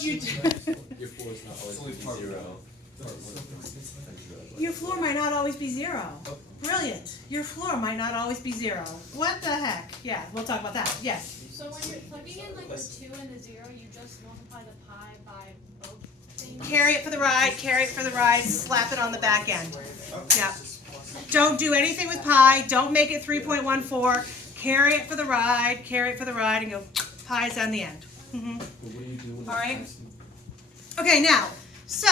you do? Your floor is not always be 0. Your floor might not always be 0. Brilliant. Your floor might not always be 0. What the heck? Yeah, we'll talk about that. Yes. So when you're plugging in like the 2 and the 0, you just multiply the pi by both things? Carry it for the ride, carry it for the ride, slap it on the back end. Yeah. Don't do anything with pi. Don't make it 3.14. Carry it for the ride, and go pi's on the end. All right. Okay, now, so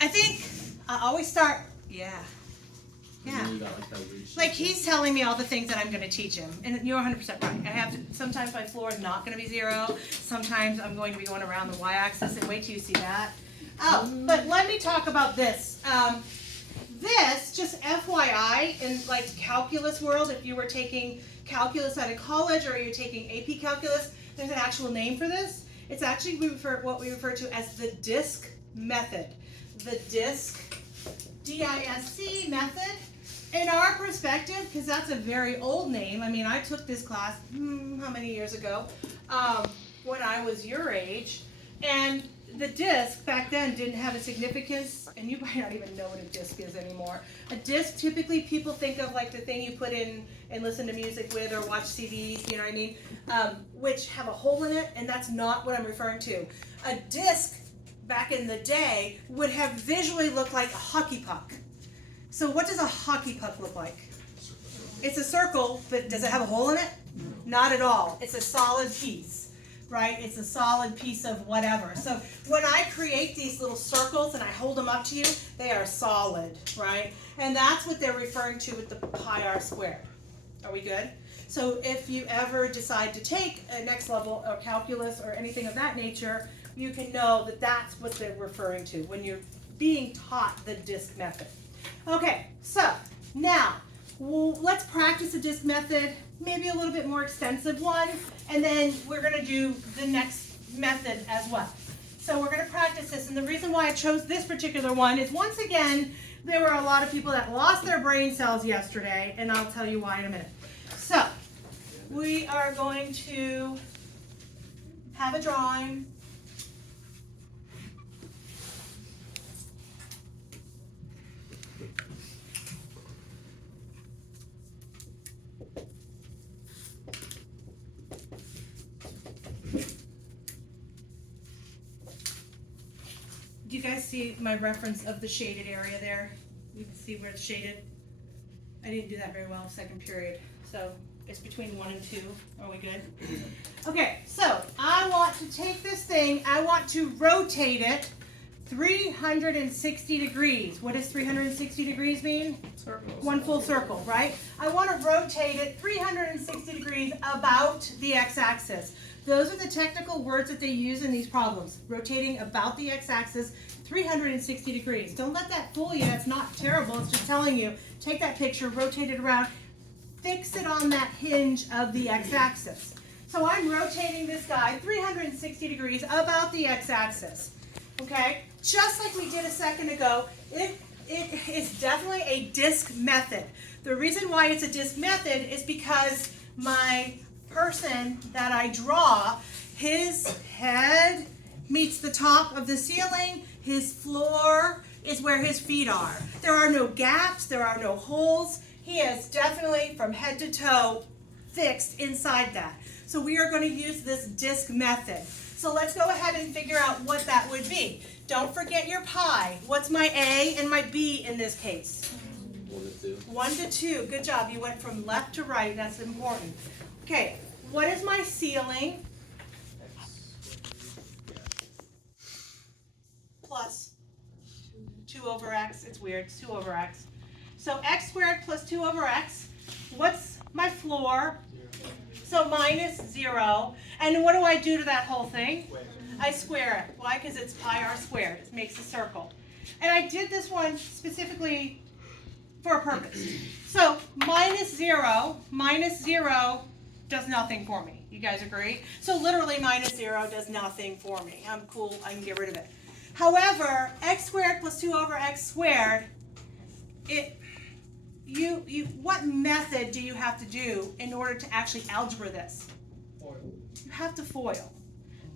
I think I always start, yeah. Like he's telling me all the things that I'm going to teach him, and you're 100% right. I have to. Sometimes my floor is not going to be 0. Sometimes I'm going to be going around the y-axis, and wait till you see that. Oh, but let me talk about this. This, just FYI, in like calculus world, if you were taking calculus out of college or you're taking AP calculus, there's an actual name for this. It's actually what we refer to as the DISC method. The DISC, D-I-S-C method. In our perspective, because that's a very old name, I mean, I took this class, how many years ago, when I was your age, and the disc back then didn't have a significance, and you might not even know what a disc is anymore. A disc, typically people think of like the thing you put in and listen to music with or watch CDs, you know what I mean, which have a hole in it, and that's not what I'm referring to. A disc, back in the day, would have visually looked like a hockey puck. So what does a hockey puck look like? It's a circle, but does it have a hole in it? Not at all. It's a solid piece, right? It's a solid piece of whatever. So when I create these little circles and I hold them up to you, they are solid, right? And that's what they're referring to with the pi r squared. Are we good? So if you ever decide to take a next level or calculus or anything of that nature, you can know that that's what they're referring to when you're being taught the DISC method. Okay, so now let's practice the DISC method, maybe a little bit more extensive one, and then we're going to do the next method as well. So we're going to practice this, and the reason why I chose this particular one is, once again, there were a lot of people that lost their brain cells yesterday, and I'll tell you why in a minute. So we are going to have a drawing. Do you guys see my reference of the shaded area there? You can see where it's shaded. I didn't do that very well second period. So it's between 1 and 2. Are we good? Okay, so I want to take this thing, I want to rotate it 360 degrees. What does 360 degrees mean? Circle. One full circle, right? I want to rotate it 360 degrees about the x-axis. Those are the technical words that they use in these problems. Rotating about the x-axis 360 degrees. Don't let that fool you. It's not terrible. It's just telling you, take that picture, rotate it around, fix it on that hinge of the x-axis. So I'm rotating this guy 360 degrees about the x-axis. Okay? Just like we did a second ago, it is definitely a DISC method. The reason why it's a DISC method is because my person that I draw, his head meets the top of the ceiling, his floor is where his feet are. There are no gaps, there are no holes. He is definitely from head to toe fixed inside that. So we are going to use this DISC method. So let's go ahead and figure out what that would be. Don't forget your pi. What's my A and my B in this case? 1 to 2. 1 to 2. Good job. You went from left to right. That's important. Okay, what is my ceiling? Plus 2 over x. It's weird. It's 2 over x. So x squared plus 2 over x. What's my floor? So minus 0. And what do I do to that whole thing? I square it. Why? Because it's pi r squared. It makes a circle. And I did this one specifically for a purpose. So minus 0 does nothing for me. You guys agree? So literally minus 0 does nothing for me. I'm cool. I can get rid of it. However, x squared plus 2 over x squared, what method do you have to do in order to actually algebra this? Foil. You have to FOIL.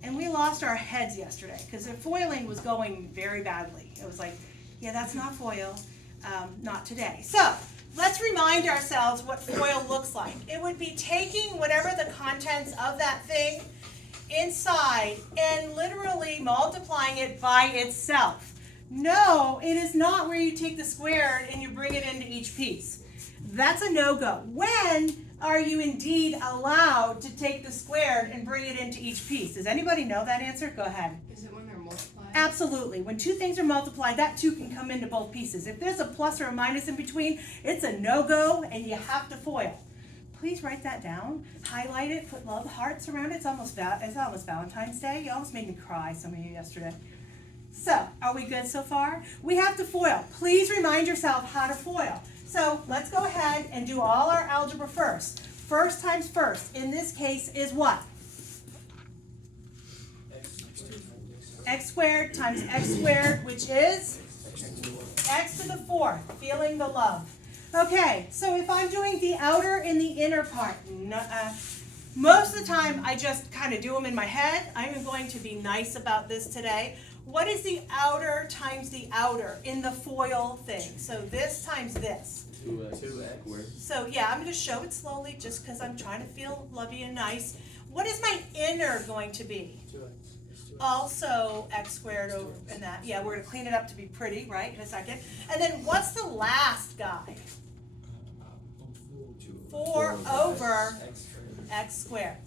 And we lost our heads yesterday because the foiling was going very badly. It was like, yeah, that's not foil, not today. So let's remind ourselves what foil looks like. It would be taking whatever the contents of that thing inside and literally multiplying it by itself. No, it is not where you take the squared and you bring it into each piece. That's a no-go. When are you indeed allowed to take the squared and bring it into each piece? Does anybody know that answer? Go ahead. Is it when they're multiplied? Absolutely. When two things are multiplied, that two can come into both pieces. If there's a plus or a minus in between, it's a no-go and you have to foil. Please write that down, highlight it, put love hearts around it. It's almost Valentine's Day. You almost made me cry, some of you yesterday. So, are we good so far? We have to foil. Please remind yourself how to foil. So, let's go ahead and do all our algebra first. First times first, in this case, is what? X squared times x squared, which is x to the fourth, feeling the love. Okay, so if I'm doing the outer and the inner part, most of the time I just kind of do them in my head. I'm going to be nice about this today. What is the outer times the outer in the FOIL thing? So this times this. 2x. So yeah, I'm going to show it slowly just because I'm trying to feel lovey and nice. What is my inner going to be? 2x. Also x squared over and that. Yeah, we're going to clean it up to be pretty, right, in a second. And then what's the last guy? 4 over x squared.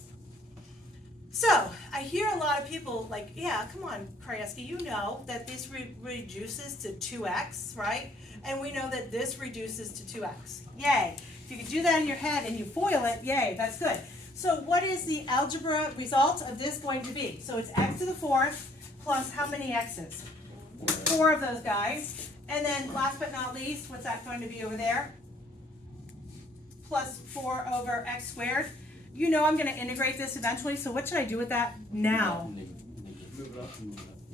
So, I hear a lot of people like, yeah, come on, Krajewski, you know that this reduces to 2x, right? And we know that this reduces to 2x. Yay. If you can do that in your head and you FOIL it, yay, that's good. So what is the algebra result of this going to be? So it's x to the fourth plus how many x's? 4 of those guys. And then last but not least, what's that going to be over there? Plus 4 over x squared. You know I'm going to integrate this eventually, so what should I do with that now? Move it up.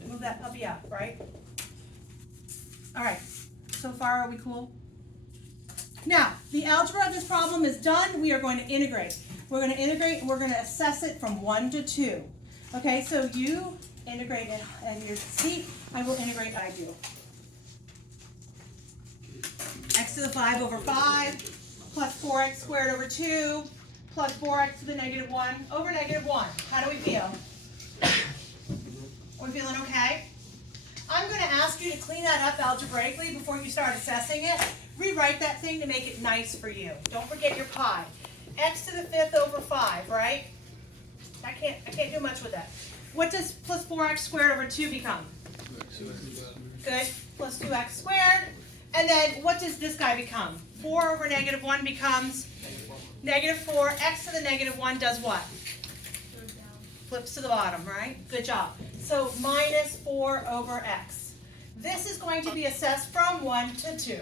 Move that puppy up, right? All right, so far are we cool? Now, the algebra of this problem is done. We are going to integrate. We're going to integrate and we're going to assess it from 1 to 2. Okay, so you integrate it and your seat, I will integrate what I do. X to the 5 over 5 plus 4x squared over 2 plus 4x to the negative 1 over negative 1. How do we feel? Are we feeling okay? I'm going to ask you to clean that up algebraically before you start assessing it. Rewrite that thing to make it nice for you. Don't forget your pi. X to the 5th over 5, right? I can't do much with that. What does plus 4x squared over 2 become? Good. Plus 2x squared. And then what does this guy become? 4 over negative 1 becomes negative 4. X to the negative 1 does what? Flips to the bottom, right? Good job. So minus 4 over x. This is going to be assessed from 1 to 2.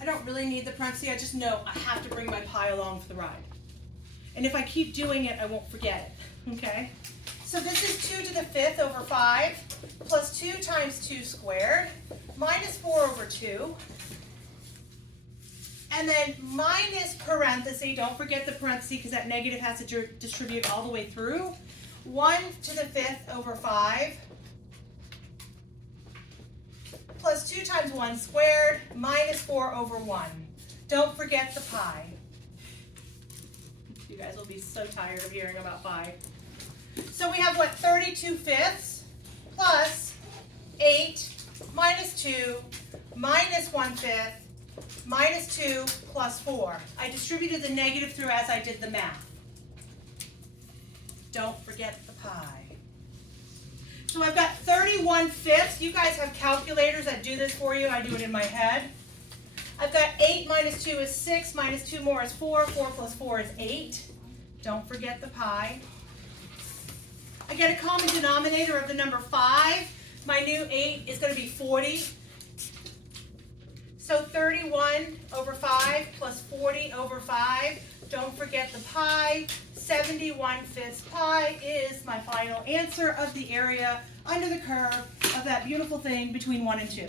I don't really need the parentheses. I just know I have to bring my pi along for the ride. And if I keep doing it, I won't forget it. Okay? So this is 2 to the 5th over 5 plus 2 times 2 squared minus 4 over 2. And then minus parenthesis, don't forget the parenthesis because that negative has to distribute all the way through. 1 to the 5th over 5 plus 2 times 1 squared minus 4 over 1. Don't forget the pi. You guys will be so tired of hearing about pi. So we have what, 32 fifths plus 8 minus 2 minus 1 fifth minus 2 plus 4. I distributed the negative through as I did the math. Don't forget the pi. So I've got 31 fifths. You guys have calculators that do this for you. I do it in my head. I've got 8 minus 2 is 6, minus 2 more is 4, 4 plus 4 is 8. Don't forget the pi. I get a common denominator of the number 5. My new 8 is going to be 40. So 31 over 5 plus 40 over 5. Don't forget the pi. 71 fifths pi is my final answer of the area under the curve of that beautiful thing between 1 and 2.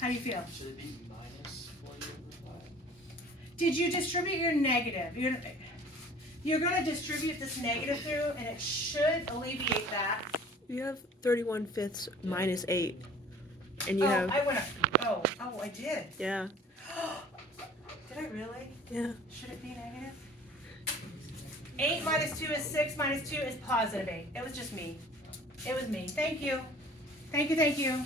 How do you feel? Should it be minus 40 over 5? Did you distribute your negative? You're gonna distribute this negative through, and it should alleviate that. You have 31/5 minus 8. And you Oh, have, I went up. Oh, I did. yeah, Did I really? yeah. Should it be negative? 8 minus 2 is 6, minus 2 is positive 8. It was just me. It was me. Thank you. Thank you, thank you.